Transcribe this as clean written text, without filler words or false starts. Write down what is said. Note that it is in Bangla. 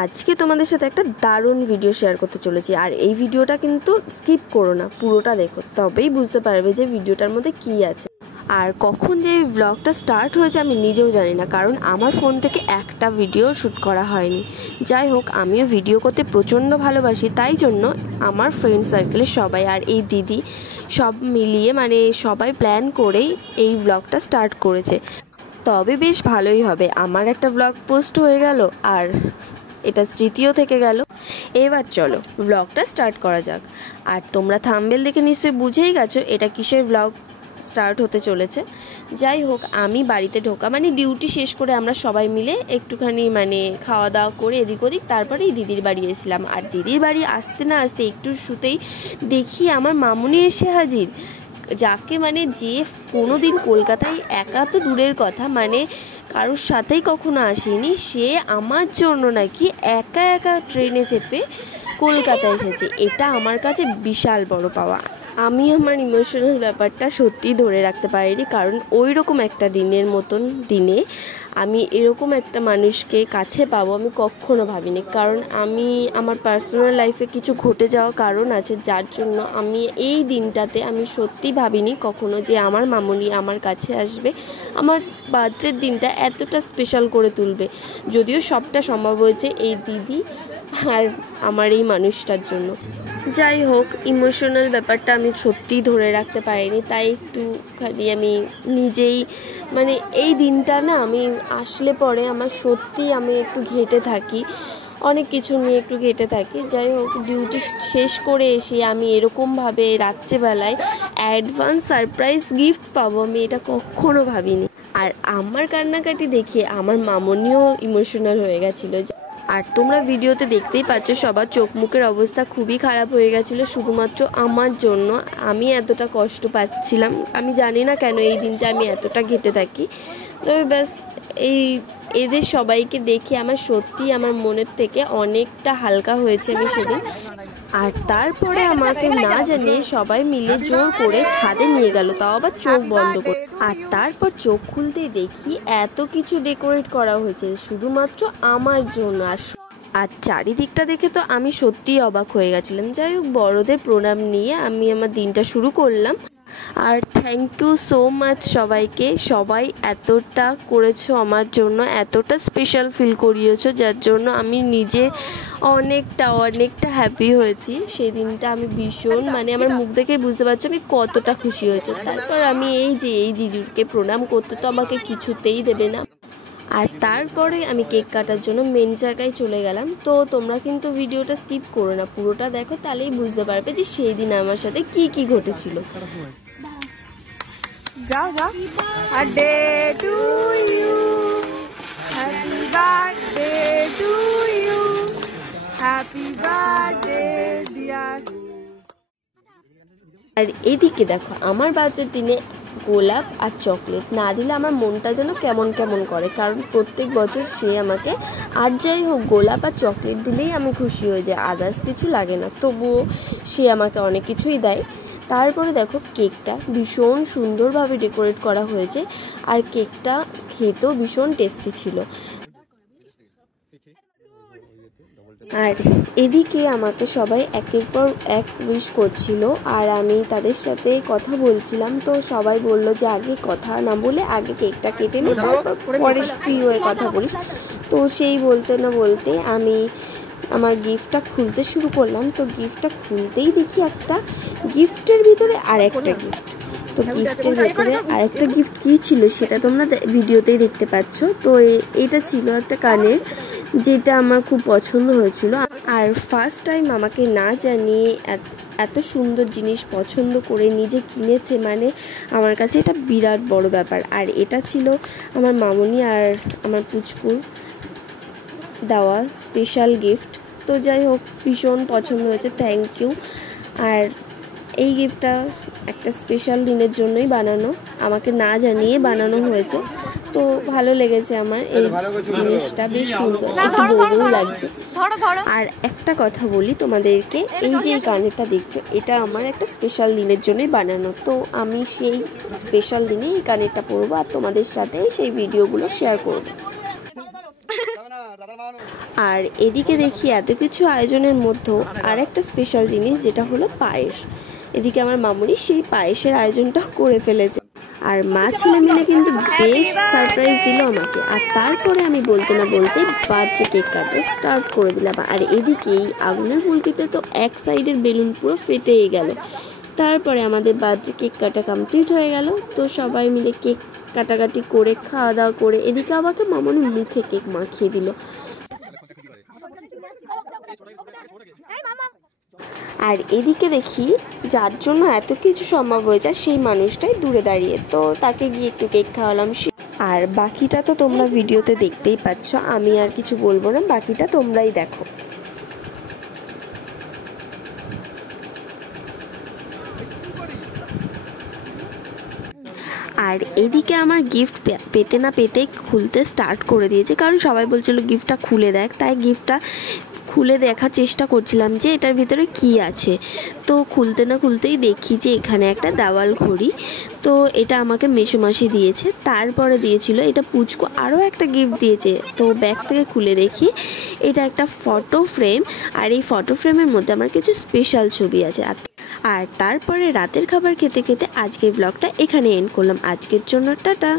আজকে তোমাদের সাথে একটা দারুণ ভিডিও শেয়ার করতে চলেছি। আর এই ভিডিওটা কিন্তু স্কিপ করো না, পুরোটা দেখো, তবেই বুঝতে পারবে যে ভিডিওটার মধ্যে কী আছে। আর কখন যে ব্লগটা স্টার্ট হয়েছে আমি নিজেও জানি না, কারণ আমার ফোন থেকে একটা ভিডিও শ্যুট করা হয়নি। যাই হোক, আমিও ভিডিও করতে প্রচণ্ড ভালোবাসি, তাই জন্য আমার ফ্রেন্ড সার্কেলের সবাই আর এই দিদি সব মিলিয়ে সবাই প্ল্যান করেই এই ব্লগটা স্টার্ট করেছে। তবে বেশ ভালোই হবে, আমার একটা ব্লগ পোস্ট হয়ে গেল আর এটা স্মৃতিও থেকে গেল। এবার চলো ব্লগটা স্টার্ট করা যাক। আর তোমরা থাম্বনেল দেখে নিশ্চয়ই বুঝেই গেছো এটা কিসের ব্লগ স্টার্ট হতে চলেছে। যাই হোক, আমি বাড়িতে ঢোকা ডিউটি শেষ করে আমরা সবাই মিলে একটুখানি খাওয়া দাওয়া করে এদিক ওদিক তারপরেই দিদির বাড়ি এসেছিলাম। আর দিদির বাড়ি আসতে না আসতে একটু শুতেই দেখি আমার মামুনি এসে হাজির, যাকে যে কোনো দিন কলকাতায় একা তো দূরের কথা, কারোর সাথেই কখনো আসেনি, সে আমার জন্য নাকি একা একা ট্রেনে চেপে কলকাতায় এসেছে। এটা আমার কাছে বিশাল বড় পাওয়া। আমি আমার ইমোশনাল ব্যাপারটা সত্যিই ধরে রাখতে পারিনি, কারণ ওই রকম একটা দিনের মতন দিনে আমি এরকম একটা মানুষকে কাছে পাবো আমি কখনো ভাবিনি। কারণ আমি আমার পার্সোনাল লাইফে কিছু ঘটে যাওয়ার কারণ আছে, যার জন্য আমি এই দিনটাতে আমি সত্যি ভাবিনি কখনো যে আমার মামুনি আমার কাছে আসবে, আমার বার্থডের দিনটা এতটা স্পেশাল করে তুলবে। যদিও সবটা সম্ভব হয়েছে এই দিদি আর আমার এই মানুষটার জন্য। যাই হোক, ইমোশনাল ব্যাপারটা আমি সত্যিই ধরে রাখতে পারিনি, তাই একটুখানি আমি নিজেই এই দিনটা না আমি আসলে পরে আমার সত্যি আমি একটু ঘেঁটে থাকি, অনেক কিছু নিয়ে একটু ঘেঁটে থাকি। যাই হোক, ডিউটি শেষ করে এসে আমি এরকমভাবে রাত্রেবেলায় অ্যাডভান্স সারপ্রাইজ গিফট পাবো আমি এটা কখনো ভাবিনি। আর আমার কান্নাকাটি দেখে আমার মামনিও ইমোশনাল হয়ে গেছিলো। আর তোমরা ভিডিওতে দেখতেই পাচ্ছ সবার চোখ মুখের অবস্থা খুবই খারাপ হয়ে গেছিলো শুধুমাত্র আমার জন্য। আমি এতটা কষ্ট পাচ্ছিলাম, আমি জানি না কেন এই দিনটা আমি এতটা ঘেঁটে থাকি। তবে ব্যাস এদের সবাইকে দেখে আমার সত্যি আমার মনের থেকে অনেকটা হালকা হয়েছে আমি সেদিন। আর তারপরে আমাকে না জানিয়ে সবাই মিলে জোর করে ছাদে নিয়ে গেল, তাও আবার চোখ বন্ধ করে। আর তারপর চোখ খুলতেই দেখি এত কিছু ডেকোরেট করা হয়েছে শুধুমাত্র আমার জন্য। আর চারিদিকটা দেখে তো আমি সত্যিই অবাক হয়ে গেছিলাম। যাই হোক, বড়দের প্রণাম নিয়ে আমি আমার দিনটা শুরু করলাম। আর থ্যাংক ইউ সো মাচ সবাইকে, সবাই এতটা করেছো আমার জন্য, এতটা স্পেশাল ফিল করিয়েছো, যার জন্য আমি নিজে অনেকটা হ্যাপি হয়েছি। সেই দিনটা আমি ভীষণ আমার মুখ দেখেই বুঝতে পারছো আমি কতটা খুশি হয়েছি। তারপর আমি এই জিজুরকে প্রণাম করতে তো আমাকে কিছুতেই দেবে না। আর তারপরে আমি কেক কাটার জন্য মেন জায়গায় চলে গেলাম। তো তোমরা কিন্তু ভিডিওটা স্কিপ করো না, পুরোটা দেখো, তাহলেই বুঝতে পারবে যে সেই দিন আমার সাথে কি ঘটেছিল। যাও birthday to you, happy birthday to you, happy birthday dear. আর এদিকে দেখো, আমার বার্থডের দিনে গোলাপ আর চকলেট না দিলে আমার মনটা যেন কেমন করে, কারণ প্রত্যেক বছর সে আমাকে আর যাই হোক গোলাপ আর চকলেট দিলেই আমি খুশি হয়ে যাই, আদার্স কিছু লাগে না, তবুও সে আমাকে অনেক কিছুই দেয়। তারপরে দেখো, কেকটা ভীষণ সুন্দরভাবে ডেকোরেট করা হয়েছে আর কেকটা খেতেও ভীষণ টেস্টি ছিল। আর এদিকে আমাকে সবাই একের পর এক উইশ করছিল আর আমি তাদের সাথে কথা বলছিলাম। তো সবাই বলল যে আগে কথা না বলে আগে কেকটা কেটে নে, তারপর পরে ফ্রি হয়ে কথা বলিস। তো সেই বলতে না বলতে আমি আমার গিফটটা খুলতে শুরু করলাম। তো গিফটটা খুলতেই দেখি একটা গিফটের ভিতরে আরেকটা গিফট। তো গিফটের ভিতরে আরেকটা গিফট কী ছিল সেটা তোমরা ভিডিওতেই দেখতে পাচ্ছ। তো এটা ছিল একটা কানের, যেটা আমার খুব পছন্দ হয়েছিল। আর ফার্স্ট টাইম আমাকে না জানিয়ে এত সুন্দর জিনিস পছন্দ করে নিজে কিনেছে, আমার কাছে এটা বিরাট বড় ব্যাপার। আর এটা ছিল আমার মামুনি আর আমার পুচকুর দেওয়া স্পেশাল গিফট। তো যাই হোক, ভীষণ পছন্দ হয়েছে, থ্যাংক ইউ। আর এই গিফটটা একটা স্পেশাল দিনের জন্যই বানানো, আমাকে না জানিয়ে বানানো হয়েছে। তো ভালো লেগেছে আমার এই জিনিসটা, বেশ সুন্দর, একটু বড়ও লাগছে। আর একটা কথা বলি তোমাদেরকে, এই যে কানেরটা দেখছো এটা আমার একটা স্পেশাল দিনের জন্যই বানানো। তো আমি সেই স্পেশাল দিনে এই কানেরটা পরবো আর তোমাদের সাথে সেই ভিডিওগুলো শেয়ার করবো। আর এদিকে দেখি এত কিছু আয়োজনের মধ্যেও আর একটা স্পেশাল জিনিস, যেটা হলো পায়েস। এদিকে আমার মামুনি সেই পায়েসের আয়োজনটা করে ফেলেছে, আর মা ছেলে মিলে কিন্তু বেশ সারপ্রাইজ দিল আমাকে। আর তারপরে আমি বলতে না বলতে বার্থডে কেক কাটা স্টার্ট করে দিলাম। আর এদিকেই আগুনের ফুলকিতে তো এক সাইডের বেলুন পুরো ফেটেই গেল। তারপরে আমাদের বার্থডে কেক কাটা কমপ্লিট হয়ে গেল। তো সবাই মিলে কেক কাটাকাটি করে খাওয়া দাওয়া করে এদিকে আমাকে মামুনি মুখে কেক মাখিয়ে দিল। আর এদিকে দেখি যার জন্য এত কিছু সম্ভব হয়ে যায় সেই মানুষটাই দূরে দাঁড়িয়ে, তো তাকে গিয়ে একটু কেক খাওয়ালাম। আর বাকিটা তো তোমরা ভিডিওতে দেখতেই পাচ্ছ, আমি আর কিছু বলবো না, বাকিটা তোমরাই দেখো। আর এদিকে আমার গিফট পেতে না পেতেই খুলতে স্টার্ট করে দিয়েছে, কারণ সবাই বলছিল গিফটটা খুলে দেখ, তাই গিফটটা খুলে দেখার চেষ্টা করছিলাম যে এটার ভিতরে কি আছে। তো খুলতে না খুলতেই দেখি যে এখানে একটা দেওয়াল ঘড়ি, তো এটা আমাকে মেসোমাসি দিয়েছে। তারপরে দিয়েছিল এটা পুচকু আরও একটা গিফট দিয়েছে। তো ব্যাগ থেকে খুলে দেখি এটা একটা ফটো ফ্রেম, আর এই ফটো ফ্রেমের মধ্যে আমার কিছু স্পেশাল ছবি আছে। আর তারপরে রাতের খাবার খেতে খেতে আজকের ব্লগটা এখানে এন্ড করলাম। আজকের জন্য টাটা।